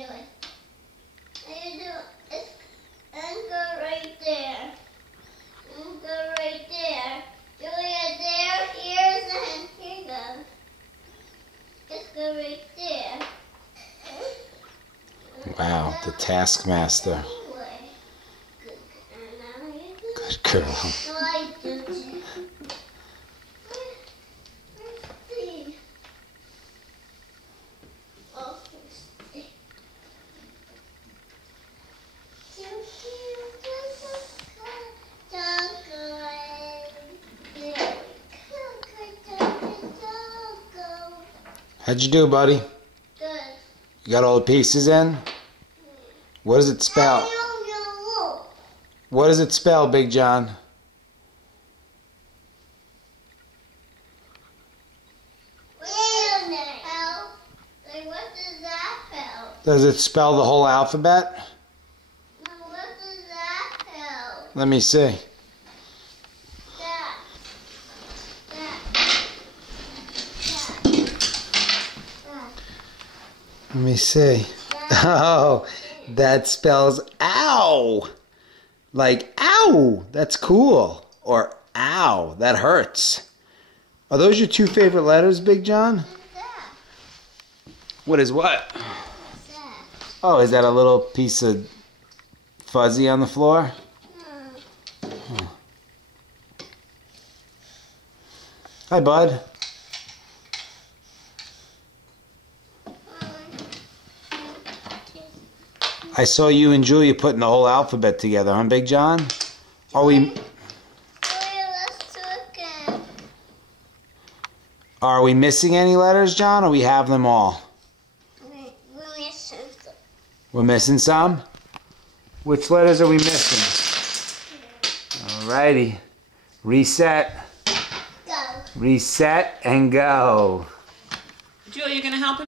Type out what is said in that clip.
do it. How you do it? It's anchor right there. Anchor right there. Julia, there, here's and here you go. Just go right there. Wow, the Taskmaster. Good girl. How'd you do, buddy? Good. You got all the pieces in? What does it spell? What does it spell, Big John? Does it spell the whole alphabet? No, what does that spell? Let me see. Let me see. Oh, that spells ow. Like ow. That's cool. Or ow. That hurts. Are those your two favorite letters, Big John? What is what? Oh, is that a little piece of fuzzy on the floor? Oh. Hi, bud. I saw you and Julia putting the whole alphabet together, huh, Big John? Are we missing any letters, John, or we have them all? We're missing some. We're missing some? Which letters are we missing? Alrighty. Reset. Go. Reset and go. Julia, you gonna help him?